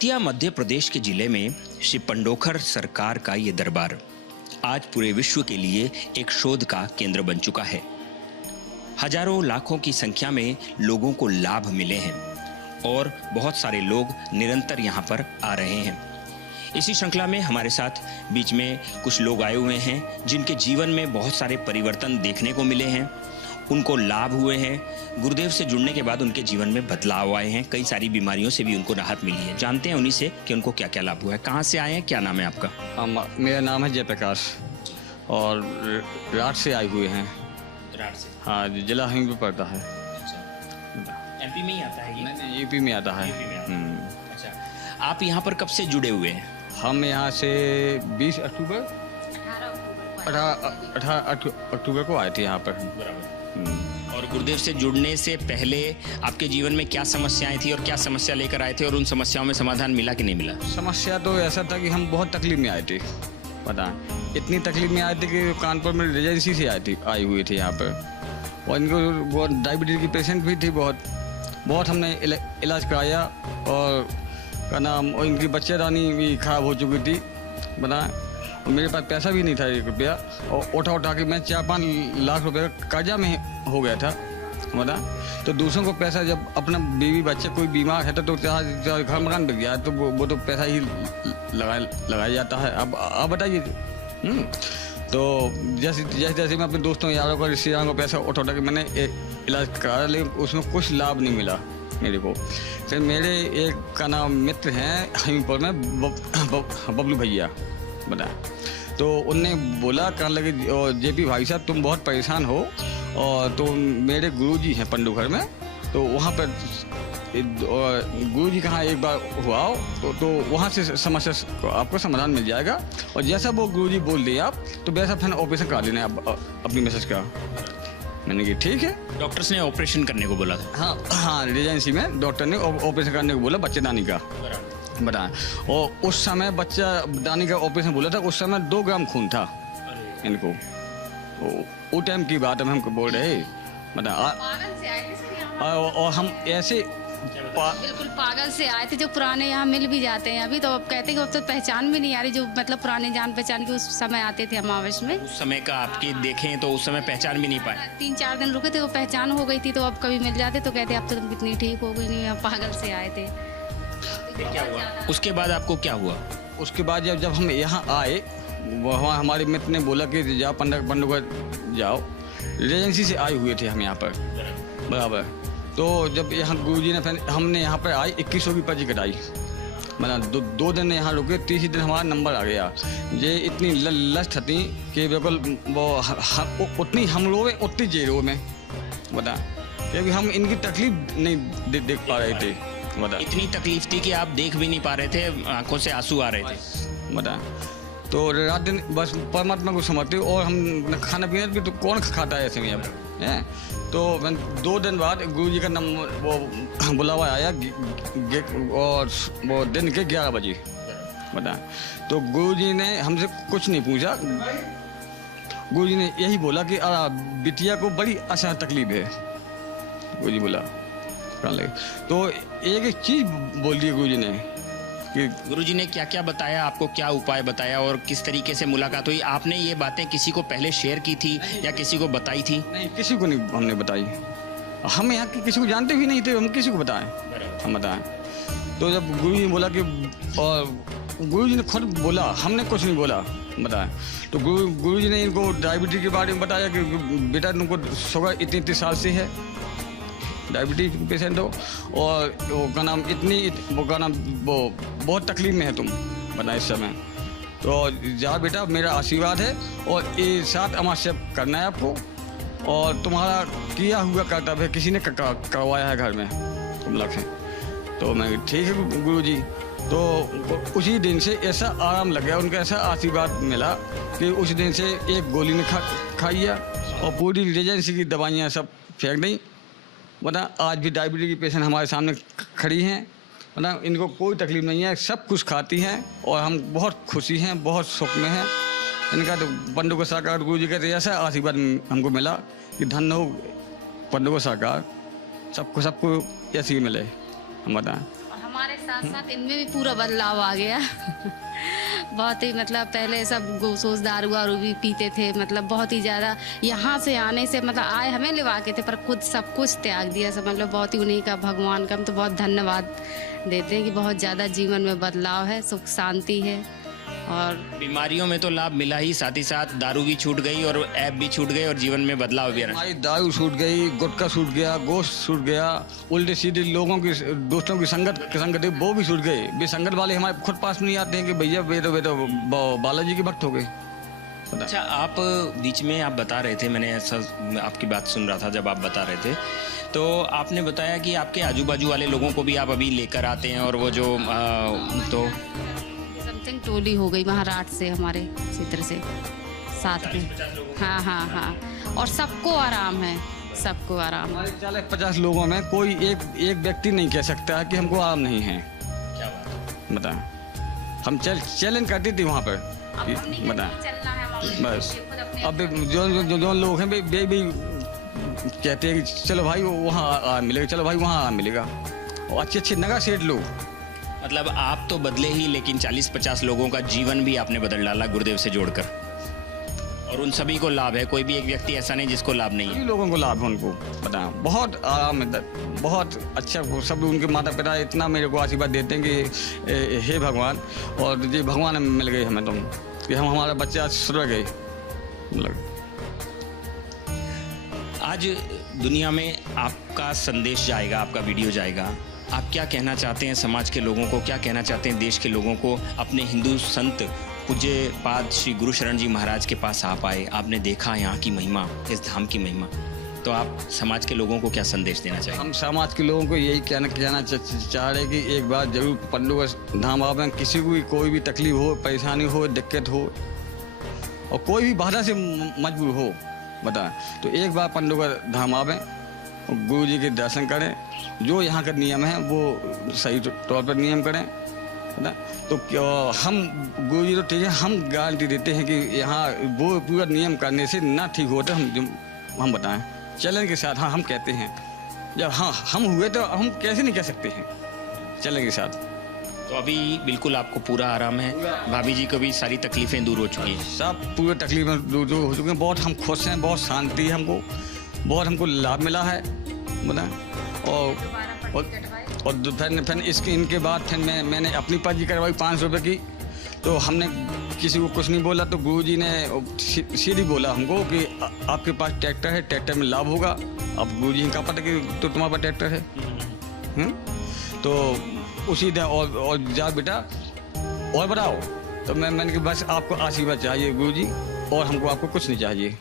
दतिया मध्य प्रदेश के जिले में श्री पंडोखर सरकार का ये दरबार आज पूरे विश्व के लिए एक शोध का केंद्र बन चुका है। हजारों लाखों की संख्या में लोगों को लाभ मिले हैं और बहुत सारे लोग निरंतर यहाँ पर आ रहे हैं। इसी श्रृंखला में हमारे साथ बीच में कुछ लोग आए हुए हैं जिनके जीवन में बहुत सारे परिवर्तन देखने को मिले हैं, उनको लाभ हुए हैं। गुरुदेव से जुड़ने के बाद उनके जीवन में बदलाव आए हैं, कई सारी बीमारियों से भी उनको राहत मिली है। जानते हैं उन्हीं से कि उनको क्या क्या लाभ हुआ है। कहाँ से आए हैं, क्या नाम है आपका? मेरा नाम है जयप्रकाश और राठ से आए हुए हैं। राठ से? हाँ, जिला हिंग पड़ता है। एमपी में ही आता है ये? नहीं, यूपी में आता है। अच्छा, आप यहाँ पर कब से जुड़े हुए हैं? हम यहाँ से 20 अक्टूबर 18 अक्टूबर को आए थे यहाँ पर। और गुरुदेव से जुड़ने से पहले आपके जीवन में क्या समस्याएं थी और क्या समस्या लेकर आए थे और उन समस्याओं में समाधान मिला कि नहीं मिला? समस्या तो ऐसा था कि हम बहुत तकलीफ में आए थे। पता है, इतनी तकलीफ में आए थे कि कानपुर में रेजेंसी से आई हुई थी यहाँ पर। और इनको बहुत डायबिटीज़ की पेशेंट भी थी। बहुत हमने इलाज कराया और का नाम, और इनकी बच्चेदानी भी खराब हो चुकी थी। बता, मेरे पास पैसा भी नहीं था 1 रुपया, और उठा के मैं 4-5 लाख रुपए कर्जा में हो गया था। बता, तो दूसरों को पैसा, जब अपना बीवी बच्चे कोई बीमार है तो चाहे घर मकान बिक गया तो वो तो पैसा ही लगाया जाता है। अब बताइए। तो जैसे जैसे मैं अपने दोस्तों यारों को रिश्तेदारों को पैसा उठा के मैंने इलाज कराया, लेकिन उसमें कुछ लाभ नहीं मिला मेरे को। फिर मेरे एक का नाम मित्र हैं हमीरपुर में, बबलू भैया, बता, तो उनने बोला, कहने लगे जेपी भाई साहब तुम बहुत परेशान हो और तो मेरे गुरुजी हैं पंडोखर में, तो वहाँ पर गुरुजी कहाँ एक बार हुआ तो वहाँ से समस्या को आपको समाधान मिल जाएगा। और जैसा वो गुरुजी बोल दिए आप, तो वैसा फिर ऑपरेशन करा लेना अपनी मिसेज का। मैंने कहा ठीक है। डॉक्टर्स ने ऑपरेशन करने को बोला था? हाँ, रेजेंसी में डॉक्टर ने ऑपरेशन करने को बोला बच्चेदानी का। बताएं, और उस समय बच्चा दानी का ऑपरेशन बोला था, उस समय 2 ग्राम खून था इनको। वो टाइम की बात हमको बोल रहे। बता, और हम ऐसे बिल्कुल पागल से आए थे, जो पुराने यहाँ मिल भी जाते हैं अभी, तो अब कहते हैं कि अब तो पहचान भी नहीं आ रही, जो मतलब पुराने जान पहचान के उस समय आते थे अमावस में। उस समय का आपकी देखें तो उस समय पहचान भी नहीं पाए। 3-4 दिन रुके थे, वो पहचान हो गई थी, तो अब कभी मिल जाते तो कहते अब तो तुम कितनी ठीक हो गई, नहीं हम पागल से आए थे। क्या हुआ उसके बाद? आपको क्या हुआ उसके बाद? जब हम यहाँ आए, वहाँ हमारे मित्र ने बोला कि जाओ पंडोखर जाओ। रेजेंसी से आए हुए थे हम यहाँ पर, बराबर। तो जब यहाँ गुरुजी ने, हमने यहाँ पर आए 2100 की पर्ची कटाई। मतलब 2 दिन यहाँ रुके, 30 दिन हमारा नंबर आ गया। ये इतनी लस्ट थी कि बिल्कुल वो उतनी हम लोग उतनी जेरों में, बता, क्योंकि हम इनकी तकलीफ नहीं देख पा रहे थे। बता, इतनी तकलीफ थी कि आप देख भी नहीं पा रहे थे, आंखों से आंसू आ रहे थे। बता, तो रात दिन बस परमात्मा को समझते। और हम खाना पीना भी तो कौन खाता है ऐसे में अब है। तो 2 दिन बाद गुरुजी का नंबर, वो बुलावा आया और वो दिन के 11 बजे। बता, तो गुरुजी ने हमसे कुछ नहीं पूछा। गुरुजी ने यही बोला कि बिटिया को बड़ी आसान तकलीफ है, गुरुजी बोला। तो एक चीज बोल दी गुरुजी ने कि गुरुजी ने क्या क्या बताया आपको, क्या उपाय बताया और किस तरीके से मुलाकात हुई? आपने ये बातें किसी को पहले शेयर की थी या किसी को बताई थी? नहीं, किसी को नहीं हमने बताई। हम यहाँ किसी को जानते भी नहीं थे, हम किसी को बताएं, हम बताएं। तो जब गुरुजी ने बोला कि, और गुरुजी ने खुद बोला, हमने कुछ नहीं बोला, बताएं। तो गुरुजी ने इनको डायबिटीज के बारे में बताया कि बेटा तुमको शुगर इतने साल से है, डायबिटीज पेशेंट हो, और वो का नाम वो का नाम वो बहुत तकलीफ में है तुम, बता इस समय। तो जा बेटा, मेरा आशीर्वाद है और ये 7 अमावस्या करना है आपको, और तुम्हारा किया हुआ कर्तव्य किसी ने करवाया है घर में, तुम लगे। तो मैं ठीक है गुरुजी। तो उसी दिन से ऐसा आराम लग गया, उनका ऐसा आशीर्वाद मिला कि उस दिन से एक गोली ने खाइया और पूरी रेजेंसी की दवाइयाँ सब फेंक दी। बता, आज भी डायबिटीज की पेशेंट हमारे सामने खड़ी हैं। बता, इनको कोई तकलीफ नहीं है, सब कुछ खाती हैं और हम बहुत खुशी हैं, बहुत सुख में हैं। इनका तो पंडोखर सरकार गुरुजी का ऐसा आशीर्वाद हमको मिला कि धन्य हो पंडोखर सरकार, सबको ऐसे ही मिले। हम बताएं। हमारे साथ साथ इनमें भी पूरा बदलाव आ गया। बहुत ही मतलब पहले सब गोसोस दारू वारू भी पीते थे, मतलब बहुत ही ज़्यादा। यहाँ से आने से मतलब आए हमें लिवा के थे, पर खुद सब कुछ त्याग दिया सब, मतलब बहुत ही उन्हीं का, भगवान का हम तो बहुत धन्यवाद देते हैं कि बहुत ज़्यादा जीवन में बदलाव है, सुख शांति है। और बीमारियों में तो लाभ मिला ही, साथ ही साथ दारू भी छूट गई और ऐप भी छूट गई और जीवन में बदलाव भी आ रहा है। हमारी दारू छूट गई, गुटखा छूट गया, गोश्त छूट गया, उल्टे सीधे लोगों की, दोस्तों की संगत है वो भी छूट गए। बेसंगत वाले हमारे खुद पास नहीं आते हैं कि भैया वे तो बालाजी के भक्त हो गए। अच्छा, आप बीच में आप बता रहे थे, मैंने ऐसा आपकी बात सुन रहा था जब आप बता रहे थे, तो आपने बताया कि आपके आजू बाजू वाले लोगों को भी आप अभी लेकर आते हैं और वो जो तो समथिंग टोली हो गई महाराष्ट्र से हमारे क्षेत्र से साथ में। हाँ हाँ हाँ, और सबको आराम है, सबको आराम। हमारे 40-50 लोगों में कोई एक व्यक्ति नहीं कह सकता कि हमको आराम नहीं है। क्या बात बता, हम चैलेंज करती थी वहाँ पर, बता बस। अब जो लोग हैं वे भी कहते हैं कि चलो भाई वहाँ आराम मिलेगा, चलो भाई वहाँ आराम मिलेगा, और अच्छे नगा सेठ लोग। मतलब आप तो बदले ही, लेकिन 40-50 लोगों का जीवन भी आपने बदल डाला गुरुदेव से जोड़कर, और उन सभी को लाभ है। कोई भी एक व्यक्ति ऐसा नहीं जिसको लाभ नहीं है। सभी लोगों को लाभ है, उनको बता बहुत आराम है, बहुत अच्छा। सब उनके माता पिता इतना मेरे को आशीर्वाद देते हैं कि हे भगवान, और जी भगवान मिल गए हमें तुम, कि हम हमारा बच्चा सुधर गए। मतलब आज दुनिया में आपका संदेश जाएगा, आपका वीडियो जाएगा, आप क्या कहना चाहते हैं समाज के लोगों को, क्या कहना चाहते हैं देश के लोगों को? अपने हिंदू संत पूज्य पाद श्री गुरु शरण जी महाराज के पास आप आए, आपने देखा यहाँ की महिमा, इस धाम की महिमा, तो आप समाज के लोगों को क्या संदेश देना चाहिए? हम समाज के लोगों को यही कहना चाह रहे हैं कि एक बार जरूर पंडोकर धाम आवे। किसी को भी कोई भी तकलीफ हो, परेशानी हो, दिक्कत हो, और कोई भी बाधा से मजबूर हो, बता, तो एक बार पंडोकर धाम आवे, गुरु जी के दर्शन करें, जो यहाँ का नियम है वो सही तौर पर नियम करें, है ना। तो हम गुरु जी तो ठीक है, हम गारंटी देते हैं कि यहाँ वो पूरा नियम करने से ना ठीक होता, हम बताएं चैलेंज के साथ। हाँ, हम कहते हैं जब हाँ हम हुए तो हम कैसे नहीं कह सकते हैं चैलेंज के साथ। तो अभी बिल्कुल आपको पूरा आराम है, भाभी जी को भी सारी तकलीफें दूर हो चुकी हैं? सब पूरे तकलीफें दूर हो चुके हैं, बहुत हम खुश हैं, बहुत शांति है हमको, बहुत हमको लाभ मिला है, बता। और फिर इसके इनके बाद फिर मैंने अपनी पर्ची करवाई 500 रुपये की, तो हमने किसी को कुछ नहीं बोला, तो गुरुजी ने सीधी बोला हमको कि आपके पास ट्रैक्टर है, ट्रैक्टर में लाभ होगा। अब गुरुजी का पता कि तो तुम्हारे पास ट्रैक्टर है, तो उसी दिन और जा बेटा और बढ़ाओ। तो मैंने कि बस आपको आशीर्वाद चाहिए गुरुजी, और हमको आपको कुछ नहीं चाहिए।